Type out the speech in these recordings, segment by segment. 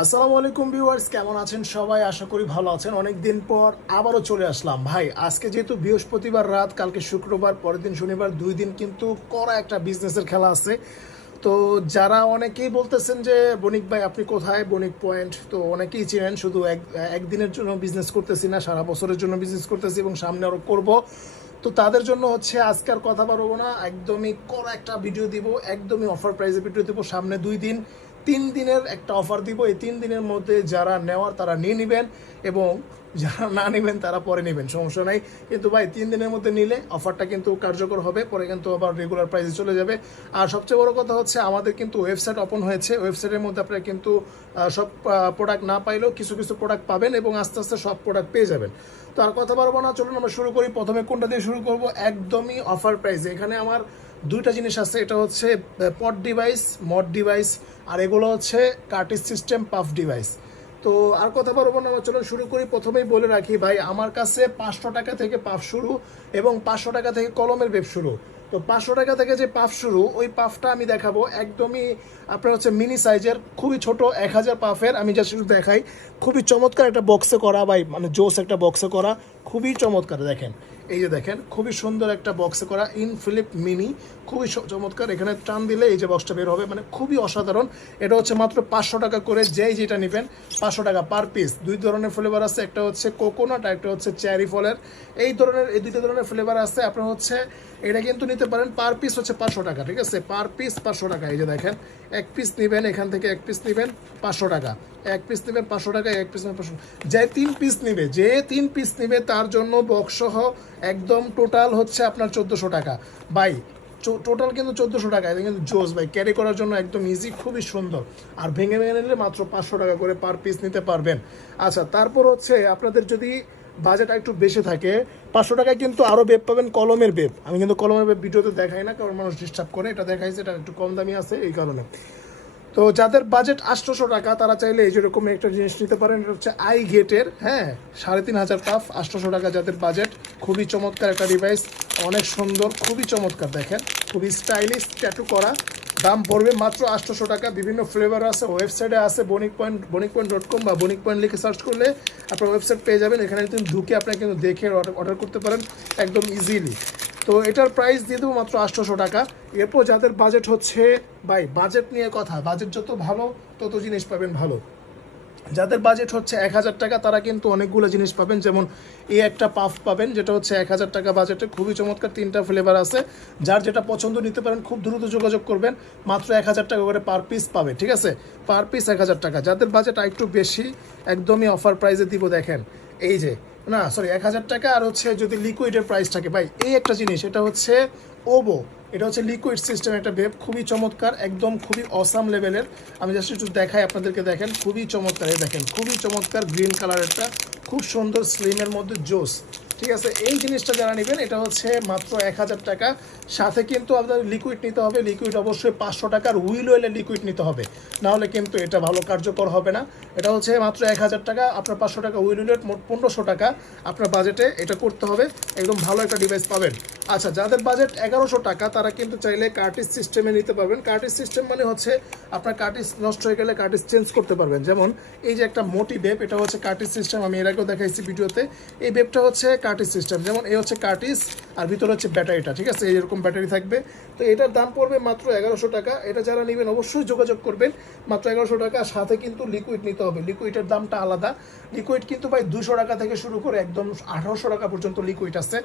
আসসালামু আলাইকুম ভিউয়ার্স, কেমন আছেন সবাই? আশা করি ভালো আছেন। অনেক দিন পর আবারও চলে আসলাম ভাই। আজকে যেহেতু বৃহস্পতিবার রাত, কালকে শুক্রবার, পরের দিন শনিবার, 2 দিন কিন্তু কড়া একটা বিজনেসের খেলা আছে। তো যারা অনেকেই বলতেছেন যে বণিক ভাই আপনি কোথায়, বণিক পয়েন্ট তো অনেকেই চেনেন। শুধু একদিনের জন্য বিজনেস করতেছি না, সারা বছরের জন্য বিজনেস করতেছি এবং সামনে আরও করব। তো তাদের জন্য হচ্ছে আজকে আর কথা পারবো না, একদমই কড়া একটা ভিডিও দিব, একদমই অফার প্রাইসে ভিডিও দিব। সামনে 2 দিন 3 দিনের একটা অফার দিব। এই 3 দিনের মধ্যে যারা নেওয়ার তারা নিয়ে নেবেন এবং যারা না নেবেন তারা পরে নেবেন, সমস্যা নাই। কিন্তু ভাই 3 দিনের মধ্যে নিলে অফারটা কিন্তু কার্যকর হবে, পরে কিন্তু আবার রেগুলার প্রাইসে চলে যাবে। আর সবচেয়ে বড় কথা হচ্ছে আমাদের কিন্তু ওয়েবসাইট ওপেন হয়েছে। ওয়েবসাইটের মধ্যে আপনারা কিন্তু সব প্রোডাক্ট না পাইলেও কিছু কিছু প্রোডাক্ট পাবেন এবং আস্তে আস্তে সব প্রোডাক্ট পেয়ে যাবেন। তো আর কথা বলবো না, চলুন আমরা শুরু করি। প্রথমে কোনটা দিয়ে শুরু করব? একদমই অফার প্রাইসে এখানে আমার দুইটা জিনিস আছে। এটা হচ্ছে পট ডিভাইস, মড ডিভাইস, আর এগুলো হচ্ছে কার্টিজ সিস্টেম পাফ ডিভাইস। তো আর কথা বলবো না, চলুন শুরু করি। প্রথমেই বলে রাখি ভাই, আমার কাছে 500 টাকা থেকে পাফ শুরু এবং 500 টাকা থেকে কলমের বেব শুরু। তো 500 টাকা থেকে যে পাফ শুরু, ওই পাফটা আমি দেখাবো একদমই আপনার হচ্ছে মিনি সাইজের, খুবই ছোট, 1000 পাফের। আমি যা শুধু দেখাই, খুবই চমৎকার একটা বক্সে করা ভাই, মানে জোস একটা বক্সে করা, খুবই চমৎকার। দেখেন, এই যে দেখেন, খুবই সুন্দর একটা বক্সে করা ইনফিলিপ মিনি, খুবই চমৎকার। এখানে টান দিলে এই যে বক্সটা বের হবে, মানে খুবই অসাধারণ। এটা হচ্ছে মাত্র 500 টাকা করে, যেটা নেবেন 500 টাকা পার পিস। দুই ধরনের ফ্লেভার আছে, একটা হচ্ছে কোকোনাট আর একটা হচ্ছে চেরি ফলের। এই দুইটা ধরনের ফ্লেভার আছে। আপনার হচ্ছে এটা কিন্তু নিতে পারেন, পার পিস হচ্ছে 500 টাকা, ঠিক আছে? পার পিস 500 টাকা। এই যে দেখেন, এক পিস নেবেন, এখান থেকে এক পিস নেবেন 500 টাকা, এক পিস নেবেন 500 টাকা, এক পিস নেবেন 500। যে তিন পিস নেবে তার জন্য বক্সসহ একদম টোটাল হচ্ছে আপনার 1400 টাকা ভাই। টোটাল কিন্তু 1400 টাকা। এটা কিন্তু জোস ভাই, ক্যারি করার জন্য একদম ইজি, খুবই সুন্দর। আর ভেঙে ভেঙে নিলে মাত্র 500 টাকা করে পার পিস নিতে পারবেন। আচ্ছা, তারপর হচ্ছে আপনাদের যদি বাজেট একটু বেশি থাকে, 500 টাকায় কিন্তু আরও বেব পাবেন, কলমের বেব। আমি কিন্তু কলমের বেব ভিডিওতে দেখাই না, কারণ মানুষ ডিস্টার্ব করে। এটা দেখাইছে, এটা একটু কম দামি আছে এই কারণে। তো যাদের বাজেট 800 টাকা তারা চাইলে এই যেরকম একটা জিনিস নিতে পারেন। এটা হচ্ছে আই গেটের, হ্যাঁ, 3500 পাফ, 800 টাকা যাদের বাজেট। খুবই চমৎকার একটা ডিভাইস, অনেক সুন্দর, খুবই চমৎকার। দেখেন, খুবই স্টাইলিশ, ট্যাটু করা। দাম পড়বে মাত্র 800 টাকা। বিভিন্ন ফ্লেভার আছে, ওয়েবসাইটে আছে বণিক পয়েন্ট.com বা বণিক পয়েন্ট লিখে সার্চ করলে আপনার ওয়েবসাইট পেয়ে যাবেন। এখানে কিন্তু ঢুকে আপনারা কিন্তু দেখে অর্ডার করতে পারেন একদম ইজিলি। তো এটার প্রাইস দিয়ে দেবো মাত্র 800 টাকা। এরপর যাদের বাজেট হচ্ছে, ভাই বাজেট নিয়ে কথা, বাজেট যত ভালো তত জিনিস পাবেন ভালো। যাদের বাজেট হচ্ছে 1000 টাকা তারা কিন্তু অনেকগুলো জিনিস পাবেন, যেমন এই একটা পাফ পাবেন, যেটা হচ্ছে 1000 টাকা বাজেটে, খুবই চমৎকার। 3টা ফ্লেভার আছে, যার যেটা পছন্দ নিতে পারেন। খুব দ্রুত যোগাযোগ করবেন, মাত্র 1000 টাকা করে পার পিস পাবে, ঠিক আছে? পার পিস 1000 টাকা। যাদের বাজেট একটু বেশি, একদমই অফার প্রাইসে দিব। দেখেন, এই যে, না সরি, 1000 টাকা। আর হচ্ছে যদি লিকুইডের প্রাইস থাকে ভাই, এই একটা জিনিস, এটা হচ্ছে ওবো। এটা হচ্ছে লিকুইড সিস্টেম একটা ভেব, খুবই চমৎকার, একদম খুবই অসাম লেভেলের। আমি জাস্ট একটু দেখাই আপনাদেরকে, দেখেন খুবই চমৎকার। এই দেখেন, খুবই চমৎকার, গ্রিন কালারেরটা, খুব সুন্দর, স্লিমের মধ্যে জোস, ঠিক আছে? এই জিনিসটা যারা নেবেন, এটা হচ্ছে মাত্র 1000 টাকা। সাথে কিন্তু আপনাদের লিকুইড নিতে হবে। লিকুইড অবশ্যই 500 টাকার হুইল ওয়েলের লিকুইড নিতে হবে, নাহলে কিন্তু এটা ভালো কার্যকর হবে না। এটা হচ্ছে মাত্র 1000 টাকা, আপনার 500 টাকা হুইল ওয়েলের, মোট 1500 টাকা আপনার বাজেটে এটা করতে হবে। একদম ভালো একটা ডিভাইস পাবেন। আচ্ছা, যাদের বাজেট 1100 টাকা তারা কিন্তু চাইলে কার্টিজ সিস্টেমে নিতে পারবেন। কার্টিজ সিস্টেম মানে হচ্ছে আপনার কার্টিজ নষ্ট হয়ে গেলে কার্টিজ চেঞ্জ করতে পারবেন। যেমন এই যে একটা মোটি বেব, এটা হচ্ছে কার্টিজ সিস্টেম, আমি এর আগেও দেখাইছি ভিডিওতে। এই বেবটা হচ্ছে কার্টিজ সিস্টেম, যেমন এই হচ্ছে কার্টিজ, আর ভিতরে হচ্ছে ব্যাটারিটা, ঠিক আছে? এইরকম ব্যাটারি থাকবে। তো এটার দাম পড়বে মাত্র 1100 টাকা। এটা যারা নেবেন অবশ্যই যোগাযোগ করবেন, মাত্র 1100 টাকা। সাথে কিন্তু লিকুইড নিতে হবে, লিকুইডের দামটা আলাদা। লিকুইড কিন্তু ভাই 200 টাকা থেকে শুরু করে একদম 1800 টাকা পর্যন্ত লিকুইড আছে,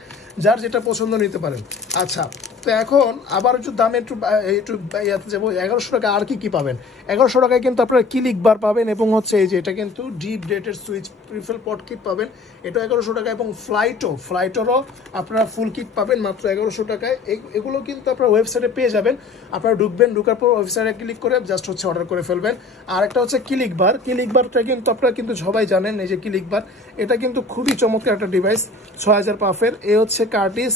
যার যেটা পছন্দ নিতে পারেন। আচ্ছা, তো এখন আবার একটু দামে একটু ইয়াতে যাবো। 1100 টাকা আর কি পাবেন? 1100 টাকায় কিন্তু আপনারা ক্লিক বার পাবেন এবং হচ্ছে এই যে এটা কিন্তু ডিপ ডেটের সুইচ প্রিফেল পট কিট পাবেন, এটা 1100 টাকা। এবং ফ্লাইটেরও আপনারা ফুল কিট পাবেন মাত্র 1100 টাকায়। এগুলো কিন্তু আপনারা ওয়েবসাইটে পেয়ে যাবেন। আপনারা ঢুকার পর ওয়েবসাইটে ক্লিক করে জাস্ট হচ্ছে অর্ডার করে ফেলবেন। আর একটা হচ্ছে ক্লিক বারটা কিন্তু আপনারা কিন্তু সবাই জানেন, এই যে ক্লিক বার, এটা কিন্তু খুবই চমৎকার একটা ডিভাইস, 6000 পাফের। এ হচ্ছে কার্টিস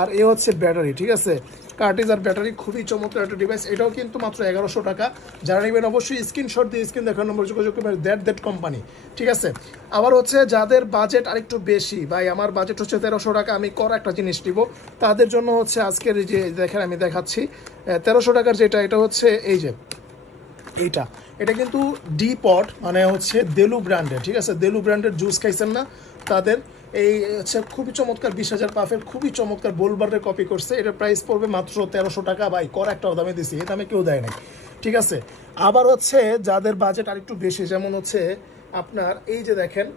আর এ হচ্ছে ব্যাটারি, ঠিক আছে? কার্টিজ আর ব্যাটারি, খুবই চমৎকার একটা ডিভাইস। এটাও কিন্তু মাত্র 1100 টাকা। যারা নেবেন অবশ্যই স্ক্রিনশট দিয়ে স্ক্রিন দেখার নম্বর যোগাযোগ করবেন, দ্যাট কোম্পানি, ঠিক আছে? আবার হচ্ছে যাদের বাজেট আরেকটু বেশি, ভাই আমার বাজেট হচ্ছে 1300 টাকা, আমি করা একটা জিনিস নিব, তাদের জন্য হচ্ছে আজকের এই যে দেখেন আমি দেখাচ্ছি 1300 টাকার যেটা, এটা হচ্ছে এই যে এইটা এটা কিন্তু ডি পট মানে হচ্ছে দেলু ব্র্যান্ডের, ঠিক আছে, দেলু ব্র্যান্ডের জুস খাইছেন না তাদের এই হচ্ছে খুবই চমৎকার 20,000 পাফের খুবই চমৎকার বোলবারের কপি করছে। এটার প্রাইস পড়বে মাত্র 1300 টাকা। ভাই কর একটা দামে দিছি, এই দামে কেউ দেয় নাই, ঠিক আছে। আবার হচ্ছে যাদের বাজেট আর একটু বেশি, যেমন হচ্ছে আপনার এই যে দেখেন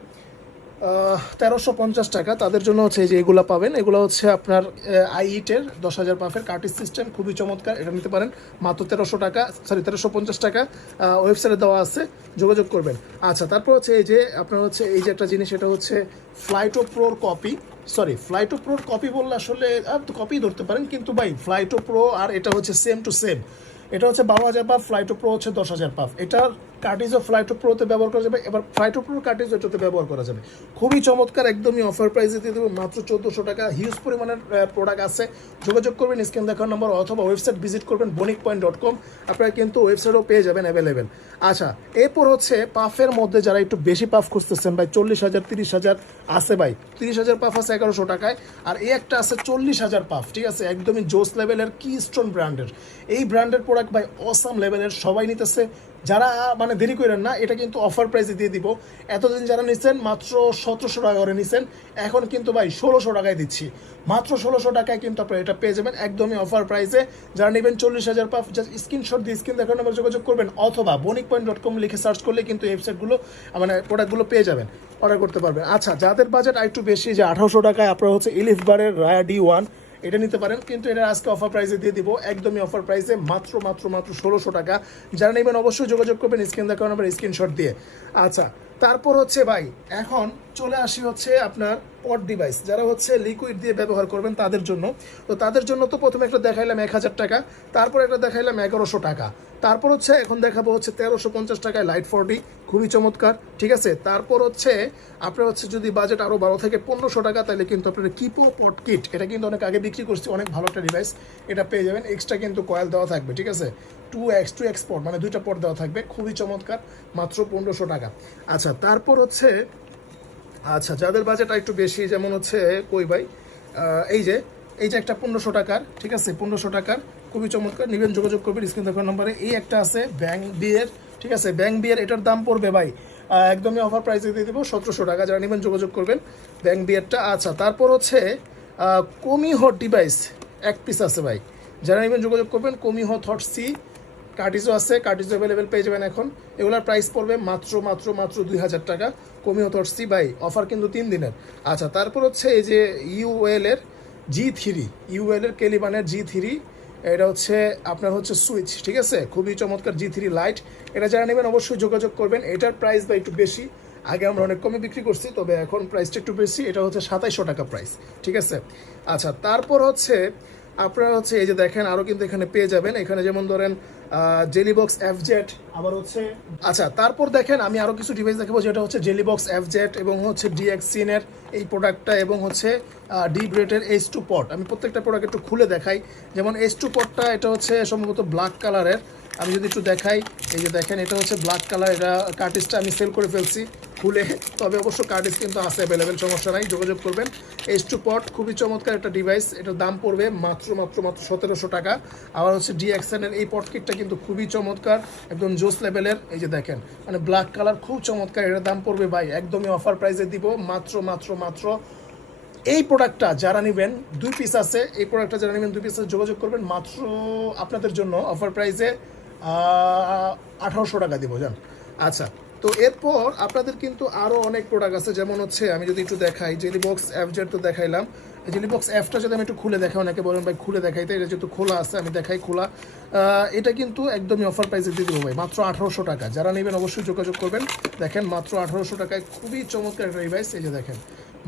1350 টাকা, তাদের জন্য হচ্ছে এই যে এগুলো পাবেন। এগুলো হচ্ছে আপনার আইইটের 10,000 পাফের কার্টিজ সিস্টেম, খুবই চমৎকার, এটা নিতে পারেন মাত্র 1300 টাকা, সরি 1350 টাকা। ওয়েবসাইটে দেওয়া আছে, যোগাযোগ করবেন। আচ্ছা, তারপর হচ্ছে এই যে আপনার হচ্ছে এই যে একটা জিনিস, এটা হচ্ছে ফ্লাইটো প্রোর কপি, সরি ফ্লাইটো প্রোর কপি বললে আসলে কপি ধরতে পারেন, কিন্তু ভাই ফ্লাইটো প্রো আর এটা হচ্ছে সেম টু সেম। এটা হচ্ছে 12,000 পাফ, ফ্লাইটো প্রো হচ্ছে 10,000 পাফ। এটার কার্টিজও ফ্লাইটো প্রোতে ব্যবহার করা যাবে, এবার ফ্লাইটো প্রোর কার্টিজ এটাতে ব্যবহার করা যাবে। খুবই চমৎকার, একদমই অফার প্রাইসে দিয়ে দেবো মাত্র 1400 টাকা। হিউজ পরিমাণের প্রোডাক্ট আছে, যোগাযোগ করবেন স্ক্রিন দেখার নম্বর অথবা ওয়েবসাইট ভিজিট করবেন bonic.com, আপনারা কিন্তু ওয়েবসাইটও পেয়ে যাবেন অ্যাভেলেবেল। আচ্ছা, এরপর হচ্ছে পাফের মধ্যে যারা একটু বেশি পাফ খুঁজতেছেন ভাই, 40,000 30,000 আছে ভাই, 30,000 পাফ আছে 1100 টাকায়, আর এই একটা আছে 40,000 পাফ, ঠিক আছে, একদমই জোস লেভেলের কিস্টোন ব্র্যান্ডের। এই ব্র্যান্ডের প্রোডাক্ট ভাই অসাম লেভেলের, সবাই নিতেছে। যারা মানে দেরি করেন না, এটা কিন্তু অফার প্রাইসে দিয়ে দিব। এতদিন যারা নিচ্ছেন মাত্র 1700 টাকা করে নিচ্ছেন, এখন কিন্তু ভাই 1600 টাকায় দিচ্ছি, মাত্র 1600 টাকায় কিন্তু আপনারা এটা পেয়ে যাবেন একদমই অফার প্রাইসে। যারা নেবেন 40,000 পাফ, জাস্ট স্ক্রিনশট দিয়ে স্ক্রিন দেখার নম্বরে যোগাযোগ করবেন অথবা bonic.com লিখে সার্চ করলে কিন্তু ওয়েবসাইটগুলো মানে প্রোডাক্টগুলো পেয়ে যাবেন, অর্ডার করতে পারবেন। আচ্ছা, যাদের বাজেট আর একটু বেশি, যে 1800 টাকায় আপনারা হচ্ছে ইলিফ বারের রায়া D1 এটা নিতে পারেন, কিন্তু এটা আজকে অফার প্রাইসে দিয়ে দিব, একদমই অফার প্রাইসে মাত্র মাত্র মাত্র 1600 টাকা। যারা নেবেন অবশ্যই যোগাযোগ করবেন স্ক্রিন দেখার নম্বরে স্ক্রিনশট দিয়ে। আচ্ছা, তারপর হচ্ছে ভাই এখন চলে আসি হচ্ছে আপনার পট ডিভাইস, যারা হচ্ছে লিকুইড দিয়ে ব্যবহার করবেন তাদের জন্য। তো তাদের জন্য তো প্রথমে একটা দেখাইলাম 1000 টাকা, তারপর একটা দেখাইলাম 1100 টাকা, তারপর হচ্ছে এখন দেখাবো হচ্ছে 1350 টাকায় লাইট 40, খুবই চমৎকার, ঠিক আছে। তারপর হচ্ছে আপনার হচ্ছে যদি বাজেট আরও 12 থেকে 1500 টাকা, তাহলে কিন্তু আপনার কিপো পট কিট, এটা কিন্তু অনেক আগে বিক্রি করছি, অনেক ভালো একটা ডিভাইস, এটা পেয়ে যাবেন। এক্সট্রা কিন্তু কয়েল দেওয়া থাকবে, ঠিক আছে, 2x পট মানে 2টা পট দেওয়া থাকবে, খুবই চমৎকার, মাত্র 1500 টাকা। আচ্ছা, তারপর হচ্ছে আচ্ছা যাদের বাজেট একটু বেশি, যেমন হচ্ছে কই ভাই এই যে একটা 1500 টাকার, ঠিক আছে, 1500 টাকার খুবই চমৎকার, নেবেন যোগাযোগ করবেন স্ক্রিন দেখার নম্বরে। এই একটা আছে ব্যাং বিয়ের, ঠিক আছে, ব্যাং বিয়ের, এটার দাম পড়বে ভাই একদমই অফার প্রাইসে দিয়ে দেবো 1700 টাকা, যারা নেবেন যোগাযোগ করবেন ব্যাং বিয়েরটা। আচ্ছা, তারপর হচ্ছে কোমিহো ডিভাইস এক পিস আছে ভাই, যারা নেবেন যোগাযোগ করবেন। কোমিহো থট সি কার্টিজও আছে, কার্টিজও অ্যাভেলেবেল পেয়ে যাবেন এখন। এগুলোর প্রাইস পড়বে মাত্র মাত্র মাত্র 2000 টাকা। কমিও ধরছি ভাই, অফার কিন্তু 3 দিনের। আচ্ছা, তারপর হচ্ছে এই যে ইউএল এর G3, ইউএল এর কেলিবানের G3, এটা হচ্ছে আপনার হচ্ছে সুইচ, ঠিক আছে, খুবই চমৎকার G3 লাইট। এটা যারা নেবেন অবশ্যই যোগাযোগ করবেন। এটার প্রাইস ভাই একটু বেশি, আগে আমরা অনেক কমে বিক্রি করছি, তবে এখন প্রাইসটা একটু বেশি, এটা হচ্ছে 2700 টাকা প্রাইস, ঠিক আছে। আচ্ছা, তারপর হচ্ছে আপনারা হচ্ছে এই যে দেখেন আরও কিন্তু এখানে পেয়ে যাবেন, এখানে যেমন ধরেন জেলিবক্স FZ, আবার হচ্ছে আচ্ছা, তারপর দেখেন আমি আরও কিছু ডিভাইস দেখাবো, যেটা হচ্ছে জেলিবক্স FZ এবং হচ্ছে DXCN-এর এই প্রোডাক্টটা, এবং হচ্ছে ডি ব্রেটের H2 পট। আমি প্রত্যেকটা প্রোডাক্ট একটু খুলে দেখাই। যেমন H2 পটটা, এটা হচ্ছে সম্ভবত ব্ল্যাক কালারের, আমি যদি একটু দেখাই, এই যে দেখেন এটা হচ্ছে ব্ল্যাক কালার, এটা কার্টিজটা আমি সেল করে ফেলছি খুলে, তবে অবশ্য কার্টিজ কিন্তু আছে অ্যাভেলেবেল, সমস্যা নাই, যোগাযোগ করবেন। H2 পট খুবই চমৎকার একটা ডিভাইস, এটার দাম পড়বে মাত্র মাত্র মাত্র 1700 টাকা। আবার হচ্ছে DXN-এর এই পট কিটটা কিন্তু খুবই চমৎকার, একদম জোস লেভেলের, এই যে দেখেন মানে ব্ল্যাক কালার, খুব চমৎকার, এটার দাম পড়বে ভাই একদমই অফার প্রাইসে দিব মাত্র মাত্র মাত্র। এই প্রোডাক্টটা যারা নেবেন 2 পিস আছে, এই প্রোডাক্টটা যারা নেবেন 2 পিস যোগাযোগ করবেন, মাত্র আপনাদের জন্য অফার প্রাইসে 1800 টাকা দিব জান। আচ্ছা, তো এরপর আপনাদের কিন্তু আরও অনেক প্রোডাক্ট আছে, যেমন হচ্ছে আমি যদি একটু দেখাই, জেলিবক্স FZ তো দেখাইলাম, জেলিবক্স Fটা যদি আমি একটু খুলে দেখাই, অনেকে বলেন ভাই খুলে দেখাইতে, এটা যেহেতু খোলা আছে আমি দেখাই খোলা। এটা কিন্তু একদমই অফার প্রাইসে দিয়ে দেবো ভাই মাত্র 1800 টাকা, যারা নেবেন অবশ্যই যোগাযোগ করবেন। দেখেন মাত্র 1800 টাকায় খুবই চমৎকার একটা ডিভাইস, এই যে দেখেন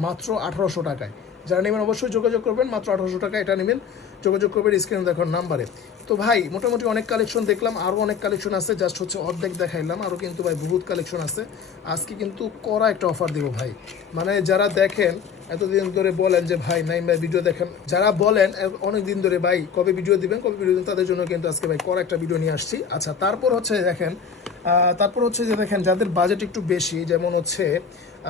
মাত্র 1800 টাকায়, যারা নেবেন অবশ্যই যোগাযোগ করবেন, মাত্র 1800 টাকা এটা নেবেন, যোগাযোগ করবেন স্ক্রিনে দেখার নাম্বারে। তো ভাই মোটামুটি অনেক কালেকশন দেখলাম, আরও অনেক কালেকশন আছে, জাস্ট হচ্ছে অর্ধেক দেখাইলাম, আরও কিন্তু ভাই বহুত কালেকশন আছে। আজকে কিন্তু কড়া একটা অফার দিব ভাই, মানে যারা দেখেন এতদিন ধরে বলেন যে ভাই নাইম ভাই ভিডিও দেখেন, যারা বলেন অনেক দিন ধরে ভাই কবে ভিডিও দিবেন কবে ভিডিও দিবেন, তাদের জন্য কিন্তু আজকে ভাই কড়া একটা ভিডিও নিয়ে আসছি। আচ্ছা, তারপর হচ্ছে দেখেন যে দেখেন যাদের বাজেট একটু বেশি, যেমন হচ্ছে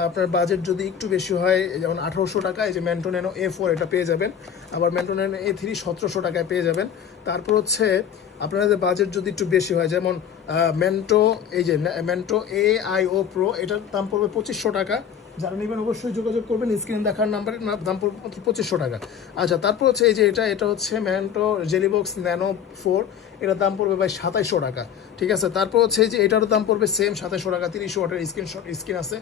আপনার বাজেট যদি একটু বেশি হয়, যেমন 1800 টাকা, এই যে ম্যান্টোনেনো A4 এটা পেয়ে যাবেন। আবার ম্যান্টোনেনো A3 1700 টাকায় পেয়ে যাবেন। তারপর হচ্ছে আপনাদের বাজেট যদি একটু বেশি হয়, যেমন মেন্টো, এই যে মেন্টো AIO প্রো, এটার দাম পড়বে 2500 টাকা। যারা নেবেন অবশ্যই যোগাযোগ করবেন, স্ক্রিন দেখার নাম্বারে দাম পড়বে মাত্র 2500 টাকা। আচ্ছা, তারপর হচ্ছে এই যে এটা হচ্ছে মেন্টো জেলিবক্স ন্যানো 4, এটার দাম পড়বে ভাই 2700 টাকা। ঠিক আছে, তারপর হচ্ছে এই যে এটারও দাম পড়বে সেম 2700 টাকা। 30 ওয়াটের স্ক্রিন আছে,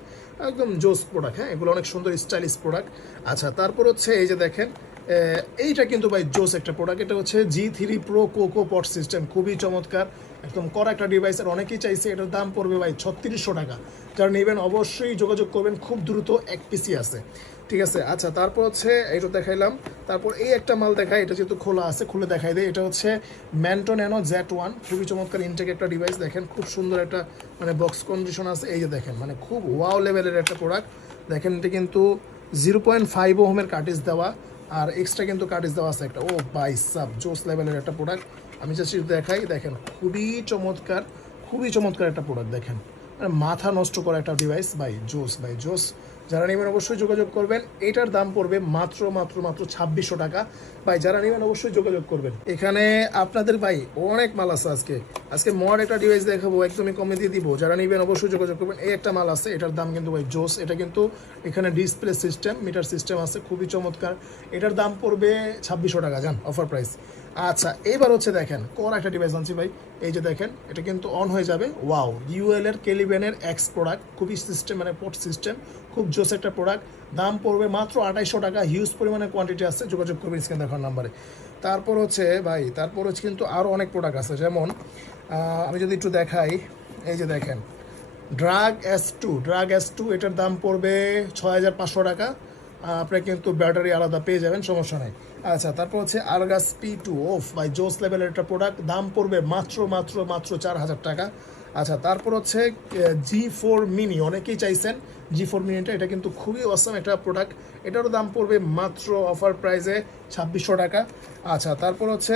একদম জোস প্রোডাক্ট। হ্যাঁ, এগুলো অনেক সুন্দর স্টাইলিশ প্রোডাক্ট। আচ্ছা, তারপর হচ্ছে এই যে দেখেন, এইটা কিন্তু ভাই জোস একটা প্রোডাক্ট। এটা হচ্ছে G3 প্রো কোকো পট সিস্টেম, খুবই চমৎকার, একদম কড়া একটা ডিভাইস। আর অনেকেই চাইছে, এটার দাম পড়বে ভাই 3600 টাকা। যারা নেবেন অবশ্যই যোগাযোগ করবেন, খুব দ্রুত এক পিসি আছে। ঠিক আছে, আচ্ছা, তারপর হচ্ছে এইটা দেখাইলাম। তারপর এই একটা মাল দেখাই, এটা যেহেতু খোলা আছে খুলে দেখাই দেয়। এটা হচ্ছে ম্যান্টো ন্যানো Z1, খুবই চমৎকার ইনটেক একটা ডিভাইস। দেখেন খুব সুন্দর একটা মানে বক্স কন্ডিশন আছে। এই যে দেখেন, মানে খুব ওয়াও লেভেলের একটা প্রোডাক্ট। দেখেন এটা কিন্তু 0.5 ওহমের কার্টিজ দেওয়া, আর এক্সট্রা কিন্তু কার্টিজ দেওয়া আছে একটা। ও বাই সাব, জোস লেভেলের একটা প্রোডাক্ট। আমি জাস্ট দেখাই, দেখেন খুবই চমৎকার, খুবই চমৎকার একটা প্রোডাক্ট। দেখেন মানে মাথা নষ্ট করা একটা ডিভাইস ভাই, জোস ভাই জোস। যারা নেবেন অবশ্যই যোগাযোগ করবেন। এটার দাম পড়বে মাত্র মাত্র মাত্র 2600 টাকা। ভাই যারা নেবেন অবশ্যই যোগাযোগ করবেন। এখানে আপনাদের ভাই অনেক মাল আছে। আজকে মড একটা ডিভাইস দেখাবো, একদমই কমে দিয়ে দিব। যারা নেবেন অবশ্যই যোগাযোগ করবেন। এই একটা মাল আছে, এটার দাম কিন্তু ভাই জোস। এটা কিন্তু এখানে ডিসপ্লে সিস্টেম, মিটার সিস্টেম আছে, খুবই চমৎকার। এটার দাম পড়বে 2600 টাকা, জান, অফার প্রাইস। আচ্ছা, এইবার হচ্ছে দেখেন কোন একটা ডিভাইস আনছি ভাই। এই যে দেখেন, এটা কিন্তু অন হয়ে যাবে। ওয়াও, UL এর কেলিবেনের এক্স প্রোডাক্ট, খুবই সিস্টেম মানে পোর্ট সিস্টেম, খুব জোস একটা প্রোডাক্ট। দাম পড়বে মাত্র 2800 টাকা। হিউজ পরিমাণে কোয়ান্টিটি আছে, যোগাযোগ করবেন স্ক্রিন দেখার নাম্বারে। তারপর হচ্ছে ভাই, তারপর হচ্ছে কিন্তু আরও অনেক প্রোডাক্ট আছে। যেমন আমি যদি একটু দেখাই, এই যে দেখেন ড্রাগ S2, এটার দাম পড়বে 6500 টাকা। আপনি কিন্তু ব্যাটারি আলাদা পেয়ে যাবেন, সমস্যা নেই। আচ্ছা, তারপর হচ্ছে আরগাস P2, ওফ ভাই জোস লেভেলের একটা প্রোডাক্ট, দাম পড়বে মাত্র মাত্র মাত্র 4000 টাকা। আচ্ছা, তারপর হচ্ছে G4 মিনি, অনেকেই চাইছেন G4 মিনিটা, এটা কিন্তু খুবই অসাম একটা প্রোডাক্ট। এটারও দাম পড়বে মাত্র অফার প্রাইসে 2600 টাকা। আচ্ছা, তারপর হচ্ছে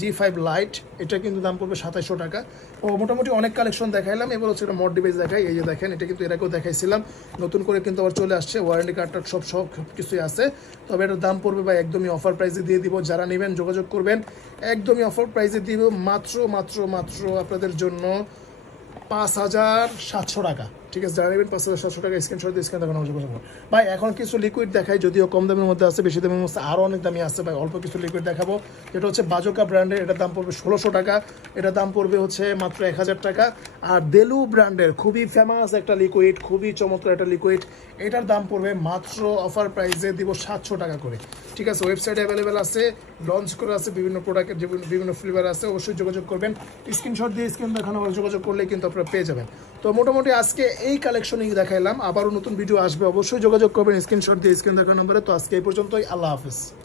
G5 লাইট, এটা কিন্তু দাম পড়বে 2700 টাকা। ও মোটামুটি অনেক কালেকশন দেখাইলাম। এবার হচ্ছে একটা মড ডিভাইস দেখাই। এই যে দেখেন, এটা কিন্তু এর আগেও দেখাইছিলাম, নতুন করে কিন্তু আবার চলে আসছে। ওয়ারেন্টি কার্ডটা সব কিছুই আছে। তবে এটার দাম পড়বে ভাই একদমই অফার প্রাইসে দিয়ে দিব। যারা নেবেন যোগাযোগ করবেন, একদমই অফার প্রাইসে দিব। মাত্র মাত্র মাত্র আপনাদের জন্য 5700 টাকা। ঠিক আছে, যারা নেবেন 5700 টাকা, স্ক্রিনশট দিয়ে স্ক্রিন দেখানো যোগাযোগ করুন। ভাই এখন কিছু লিকুইড দেখাই, যদিও কম দামের মধ্যে আছে, বেশি দামের মধ্যে আরও অনেক দামি আছে ভাই। অল্প কিছু লিকুইড দেখাবো, যেটা হচ্ছে বাজোকা ব্র্যান্ডের। এটার দাম পড়বে 1600 টাকা। এটার দাম পড়বে হচ্ছে মাত্র 1000 টাকা। আর দেলু ব্র্যান্ডের খুবই ফেমাস একটা লিকুইড, খুবই চমৎকার একটা লিকুইড, এটার দাম পড়বে মাত্র অফার প্রাইসে দিব 700 টাকা করে। ঠিক আছে, ওয়েবসাইটে অ্যাভেলেবেল আছে, লঞ্চ করে আছে, বিভিন্ন প্রোডাক্টের বিভিন্ন ফ্লেভার আছে। অবশ্যই যোগাযোগ করবেন, স্ক্রিনশট দিয়ে স্ক্রিন দেখানো যোগাযোগ করলে কিন্তু আপনারা পেয়ে যাবেন। তো মোটামুটি আজকে এই কালেকশনই দেখাইলাম। আবারও নতুন ভিডিও আসবে, অবশ্যই যোগাযোগ করবেন স্ক্রিনশট দিয়ে স্ক্রিন দেখানো নাম্বারে। তো আজকে এই পর্যন্তই, আল্লাহ হাফেজ।